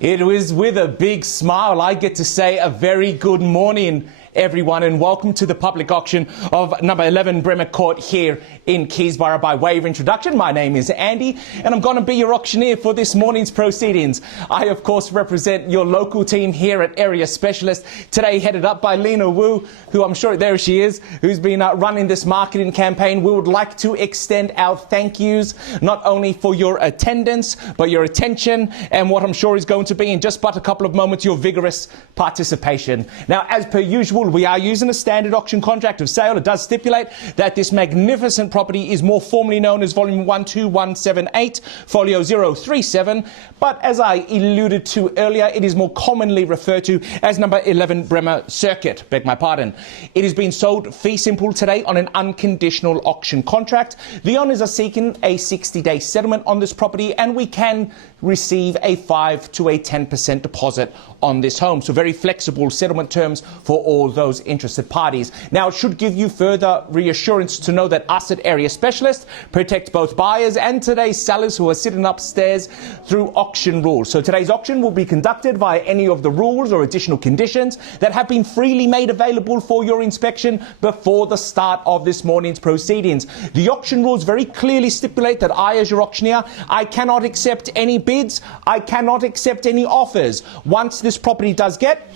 It was with a big smile I get to say a very good morning, everyone, and welcome to the public auction of number 11 Bremer Court here in Keysborough. By way of introduction, my name is Andy and I'm going to be your auctioneer for this morning's proceedings. I, of course, represent your local team here at Area Specialist, today headed up by Lena Wu, who I'm sure, there she is, who's been running this marketing campaign. We would like to extend our thank yous, not only for your attendance, but your attention, and what I'm sure is going to be in just but a couple of moments, your vigorous participation. Now, as per usual, we are using a standard auction contract of sale. It does stipulate that this magnificent property is more formally known as volume 12178, folio 037, but as I alluded to earlier, it is more commonly referred to as number 11 Bremer Circuit. Beg my pardon. It is being sold fee simple today on an unconditional auction contract. The owners are seeking a 60-day settlement on this property, and we can receive a 5 to a 10% deposit on this home. So very flexible settlement terms for all those interested parties. Now, it should give you further reassurance to know that us at Area Specialist protect both buyers and today's sellers who are sitting upstairs through auction rules. So today's auction will be conducted via any of the rules or additional conditions that have been freely made available for your inspection before the start of this morning's proceedings. The auction rules very clearly stipulate that I, as your auctioneer, I cannot accept any bids, I cannot accept any offers. Once this property does get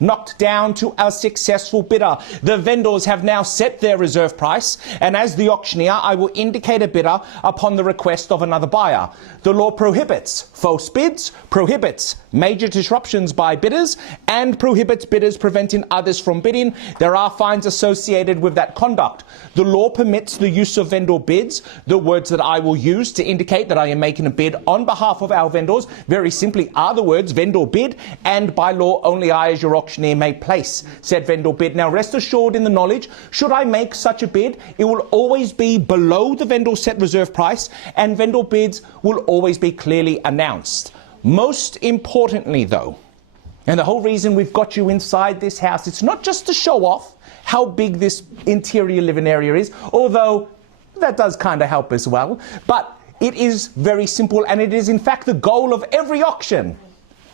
knocked down to a successful bidder, the vendors have now set their reserve price, and as the auctioneer, I will indicate a bidder upon the request of another buyer. The law prohibits false bids, prohibits major disruptions by bidders, and prohibits bidders preventing others from bidding. There are fines associated with that conduct. The law permits the use of vendor bids. The words that I will use to indicate that I am making a bid on behalf of our vendors very simply are the words vendor bid, and by law only I, as your auctioneer, may place said vendor bid. Now, rest assured in the knowledge, should I make such a bid, it will always be below the vendor set reserve price, and vendor bids will always be clearly announced. Most importantly, though, and the whole reason we've got you inside this house, it's not just to show off how big this interior living area is, although that does kind of help as well, but it is very simple, and it is in fact the goal of every auction.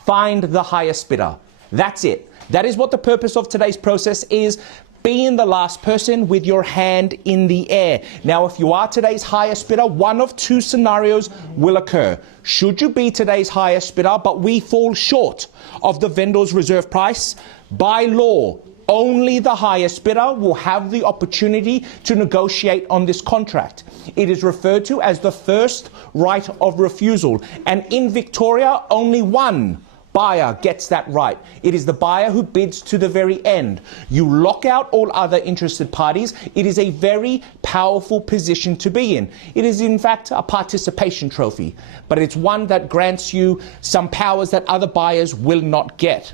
Find the highest bidder. That's it. That is what the purpose of today's process is, being the last person with your hand in the air. Now, if you are today's highest bidder, one of two scenarios will occur. Should you be today's highest bidder, but we fall short of the vendor's reserve price, by law, only the highest bidder will have the opportunity to negotiate on this contract. It is referred to as the first right of refusal, and in Victoria, only one buyer gets that right. It is the buyer who bids to the very end. You lock out all other interested parties. It is a very powerful position to be in. It is in fact a participation trophy, but it's one that grants you some powers that other buyers will not get.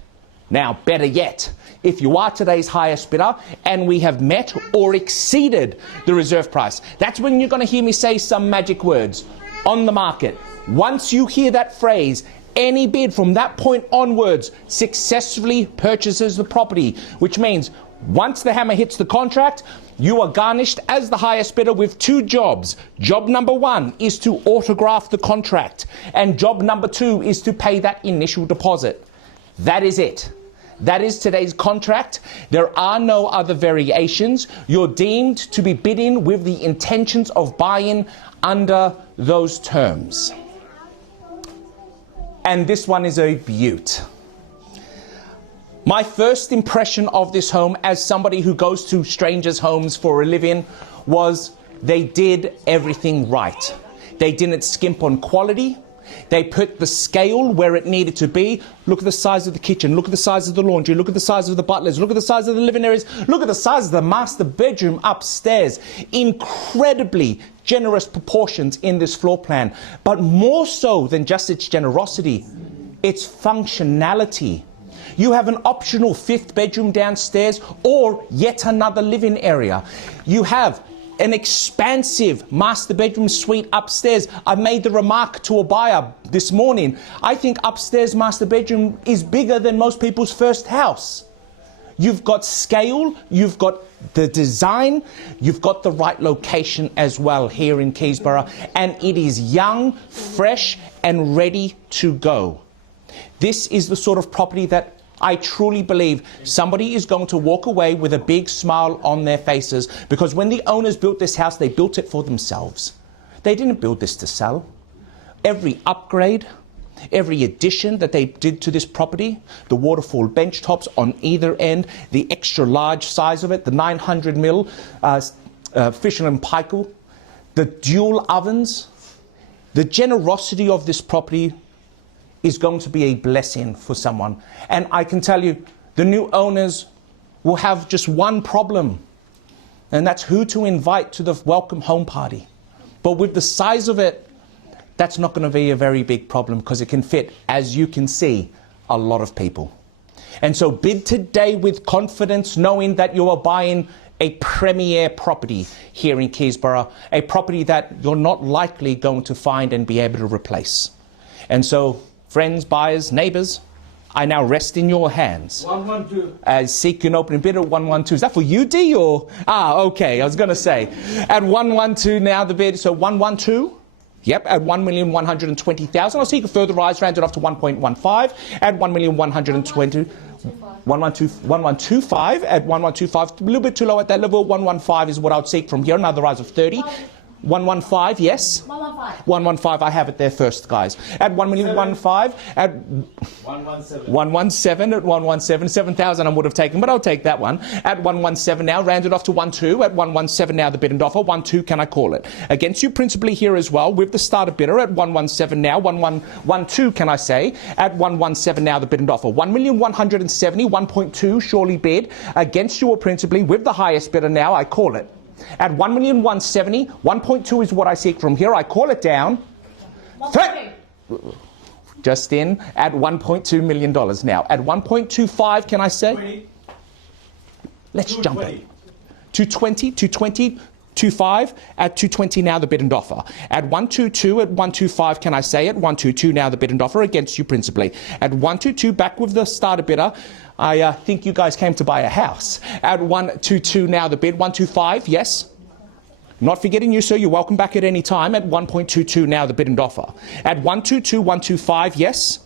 Now, better yet, if you are today's highest bidder and we have met or exceeded the reserve price, that's when you're going to hear me say some magic words. On the market, once you hear that phrase, any bid from that point onwards successfully purchases the property, which means once the hammer hits the contract, you are garnished as the highest bidder with two jobs. Job number one is to autograph the contract, and job number two is to pay that initial deposit. That is it. That is today's contract. There are no other variations. You're deemed to be bidding with the intentions of buying under those terms. And this one is a beaut. My first impression of this home, as somebody who goes to strangers' homes for a living, was they did everything right. They didn't skimp on quality. They put the scale where it needed to be. Look at the size of the kitchen, look at the size of the laundry, look at the size of the butlers, look at the size of the living areas, look at the size of the master bedroom upstairs. Incredibly generous proportions in this floor plan, but more so than just its generosity, its functionality. You have an optional fifth bedroom downstairs or yet another living area. You have an expansive master bedroom suite upstairs. I made the remark to a buyer this morning, I think upstairs master bedroom is bigger than most people's first house. You've got scale, you've got the design, you've got the right location as well here in Keysborough, and it is young, fresh and ready to go. This is the sort of property that I truly believe somebody is going to walk away with a big smile on their faces, because when the owners built this house, they built it for themselves. They didn't build this to sell. Every upgrade, every addition that they did to this property, the waterfall bench tops on either end, the extra large size of it, the 900 mil Fisher and Paykel, the dual ovens, the generosity of this property is going to be a blessing for someone. And I can tell you, the new owners will have just one problem, and that's who to invite to the welcome home party. But with the size of it, that's not going to be a very big problem, because it can fit, as you can see, a lot of people. And so bid today with confidence, knowing that you are buying a premier property here in Keysborough, a property that you're not likely going to find and be able to replace. And so, friends, buyers, neighbours, I now rest in your hands. 112. Seek an opening bid at 112. Is that for you, D, or? Okay, I was going to say. At 112 now the bid, so 112? Yep, at 1,120,000. I'll seek a further rise, rounded off to 1.15. At 1,120,000. 1,125 at 1,125, a little bit too low at that level. 115 is what I would seek from here, another rise of 30. 115, yes? 115. 115, I have it there first, guys. At 1,115, at 117, at 117, 7,000 I would have taken, but I'll take that one. At 117 now, rounded off to 12. At 117 now, the bid and offer. 12, can I call it? Against you principally here as well, with the starter bidder at 117 now. 1112, can I say? At 117 now, the bid and offer. 1,170,000, 1.2, surely bid. Against you or principally, with the highest bidder now, I call it. At 1,170,000, 1.2 is what I seek from here. I call it down. Just in at $1.2 million now. At 1.25, can I say? 20. Let's jump it. 220, 220, 25. At 220 now, the bid and offer. At 122, at 125, can I say it? 122 now, the bid and offer against you principally. At 122, back with the starter bidder. I think you guys came to buy a house. At 122 now, the bid. 125, yes. Not forgetting you, sir. You're welcome back at any time. At 1.22 now, the bid and offer. At 122, 125, yes.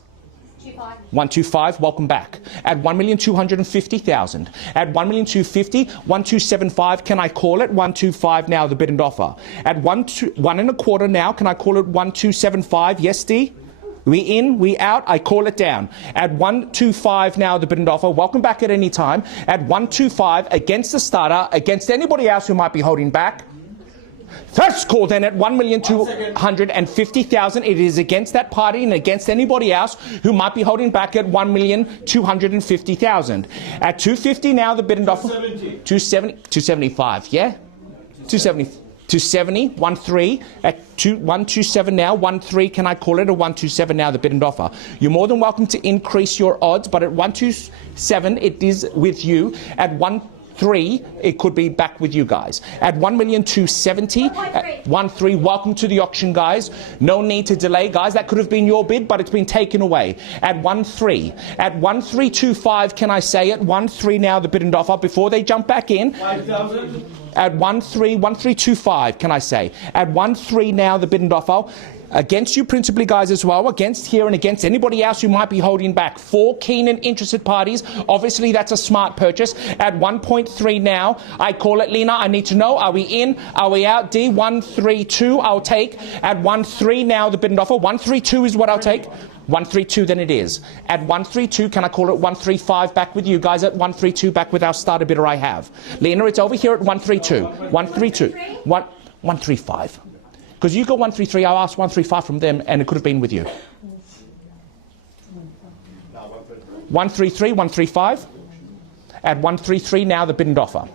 125, welcome back. At 1,250,000. At 1,250,000, 1275, can I call it? 125 now, the bid and offer. At 1.25 now, can I call it? 1275, yes, D? We in, we out, I call it down. At 125 now, the bid and offer. Welcome back at any time. At 125, against the starter, against anybody else who might be holding back. First call then at 1,250,000. It is against that party and against anybody else who might be holding back at 1,250,000. At 250 now, the bid and offer. 270, 275, yeah? 270. 270, 13, at 127 now, 13, can I call it? A 127 now, the bid and offer. You're more than welcome to increase your odds, but at 127, it is with you. At 13, it could be back with you guys. At 1,270,000, at 13, welcome to the auction, guys. No need to delay, guys. That could have been your bid, but it's been taken away. At 13, at 1325, can I say it? 13 now, the bid and offer, before they jump back in. 5,000. At 1325, can I say? At 13 now, the bid and offer. Against you principally, guys, as well. Against here and against anybody else who might be holding back. 4 keen and interested parties. Obviously, that's a smart purchase. At 1.3 now, I call it. Lena, I need to know. Are we in? Are we out? D, 132, I'll take. At 13 now, the bid and offer. 132 is what I'll take. 132 then it is. At 132, can I call it? 135 back with you guys. At 132 back with our starter bidder I have. Lena, it's over here at 132. 132. 135. Because you got 133, I asked 135 from them, and it could have been with you. 133, 135. At 133 now, the bid and offer.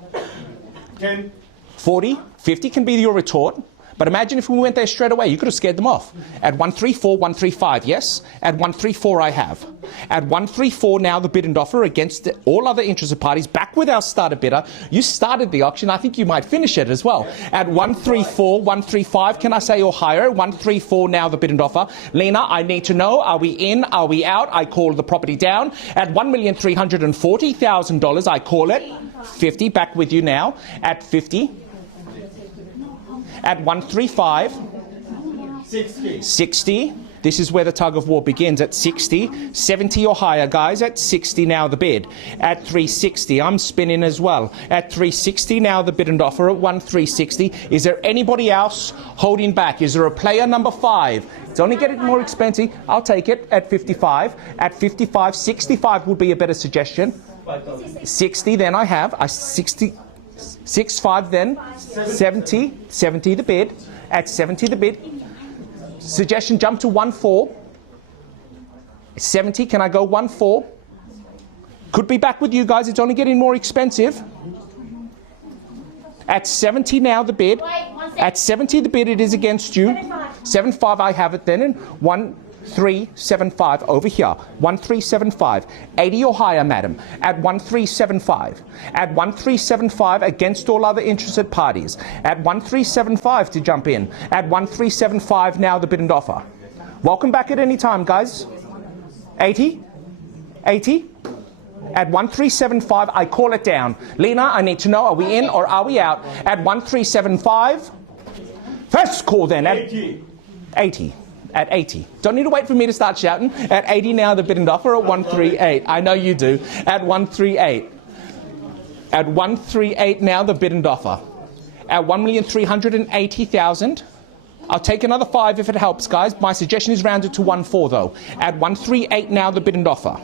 10. 40, 50 can be your retort. But imagine if we went there straight away, you could have scared them off. At 134, 135, yes? At 134 I have. At 134 now, the bid and offer against all other interested parties, back with our starter bidder. You started the auction, I think you might finish it as well. At 134, 135, can I say, or higher? 134 now, the bid and offer. Lena, I need to know, are we in, are we out? I call the property down. At $1,340,000, I call it. 50, back with you now. At 50. At 135, 60. 60, This is where the tug of war begins at 60, 70 or higher, guys. At 60 now the bid. At 360, I'm spinning as well. At 360 now the bid and offer at 1,360. Is there anybody else holding back? Is there a player number 5? It's only getting more expensive. I'll take it at 55. At 55, 65 would be a better suggestion. 60 then I have. 65 then. 70 the bid. At 70 the bid. Suggestion jump to 1,4. 70, can I go 1,4? Could be back with you guys, it's only getting more expensive. At 70 now the bid. At 70 the bid, it is against you. 75 I have it then, and 1,375 over here. 1,375. 80 or higher, madam. At 1,375. At 1,375 against all other interested parties. At 1,375 to jump in. At 1,375 now the bid and offer. Welcome back at any time, guys. 80. 80. At 1,375, I call it down. Lena, I need to know, are we in or are we out? At 1,375. First call then at 80. At 80. Don't need to wait for me to start shouting. At 80 now the bid and offer at 138. I know you do. At 138. At 138 now the bid and offer. At 1,380,000. I'll take another 5 if it helps, guys. My suggestion is rounded to 1,4 though. At 138 now the bid and offer.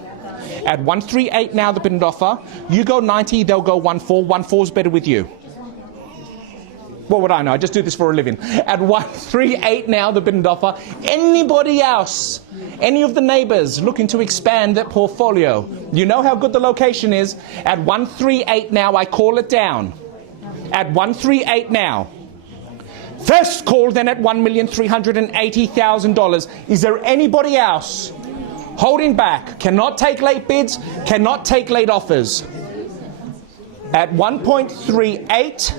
At 138 now the bid and offer. You go 90, they'll go 1,4. 1,4 is better with you. What would I know? I just do this for a living. At 138 now the bid and offer. Anybody else? Any of the neighbors looking to expand their portfolio? You know how good the location is. At 138 now I call it down. At 138 now. First call then at $1,380,000. Is there anybody else holding back? Cannot take late bids, cannot take late offers. At 1.38.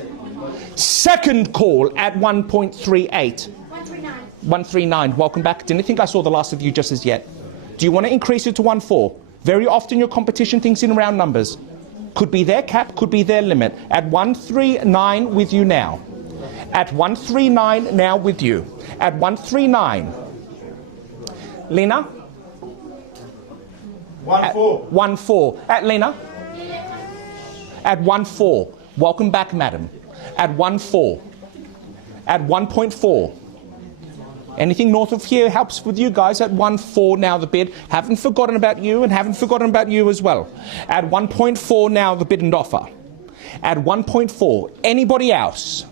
Second call at 1.38. 139. Welcome back. Didn't think I saw the last of you just as yet. Do you want to increase it to 1.4? Very often your competition thinks in round numbers. Could be their cap, could be their limit. At 139 with you now. At 139 now with you. At 139. Lena? 1,4. 1.4. At Lena? At 1.4. Welcome back, madam. At 1.4. At 1.4. Anything north of here helps with you guys. At 1.4 now the bid. Haven't forgotten about you and haven't forgotten about you as well. At 1.4 now the bid and offer. At 1.4. Anybody else?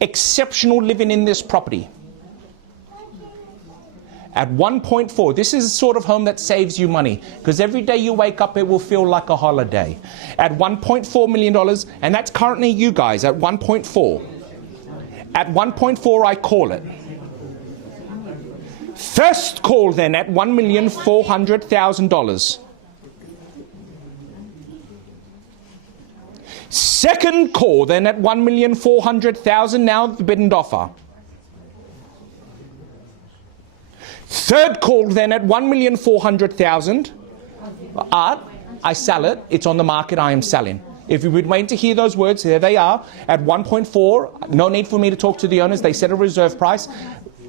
Exceptional living in this property. At 1.4, this is the sort of home that saves you money, because every day you wake up, it will feel like a holiday. At $1.4 million, and that's currently you guys at 1.4. At 1.4, I call it. First call then at $1,400,000. Second call then at $1,400,000. Now the bid and offer. Third call then at $1,400,000. Art, I sell it. It's on the market. I am selling. If you would wait to hear those words, there they are at 1.4. No need for me to talk to the owners. They set a reserve price.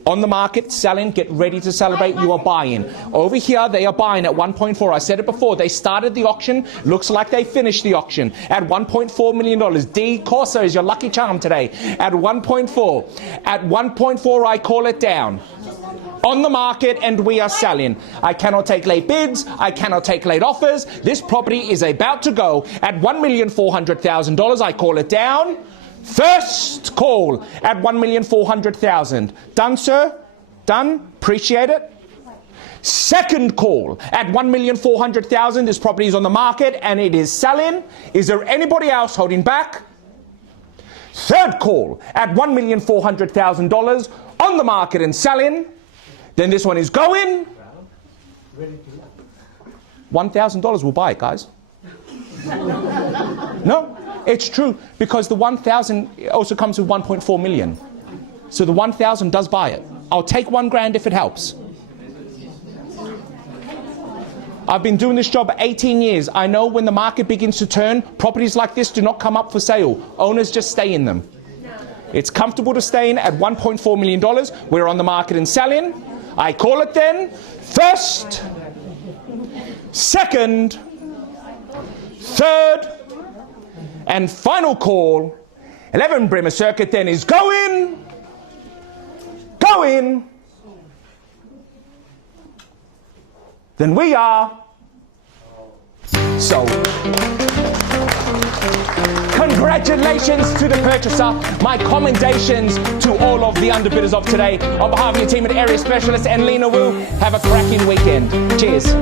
On the market, selling, get ready to celebrate, you are buying. Over here, they are buying at 1.4. I said it before, they started the auction, looks like they finished the auction at $1.4 million. D Corsa is your lucky charm today at 1.4. At 1.4, I call it down. On the market, and we are selling. I cannot take late bids, I cannot take late offers. This property is about to go at $1,400,000. I call it down. First call at $1,400,000. Done, sir? Done? Appreciate it. Second call at $1,400,000. This property is on the market and it is selling. Is there anybody else holding back? Third call at $1,400,000 on the market and selling. Then this one is going. $1,000 will buy it, guys. No. It's true, because the 1,000 also comes with 1.4 million. So the 1,000 does buy it. I'll take $1,000 if it helps. I've been doing this job 18 years. I know when the market begins to turn, properties like this do not come up for sale. Owners just stay in them. It's comfortable to stay in at $1.4 million. We're on the market and selling. I call it then first, second, third, and final call. 11 Bremer circuit then is go in, go in. Then we are sold. Congratulations to the purchaser. My commendations to all of the underbidders of today. On behalf of your team at Area Specialists and Lena Wu, have a cracking weekend. Cheers.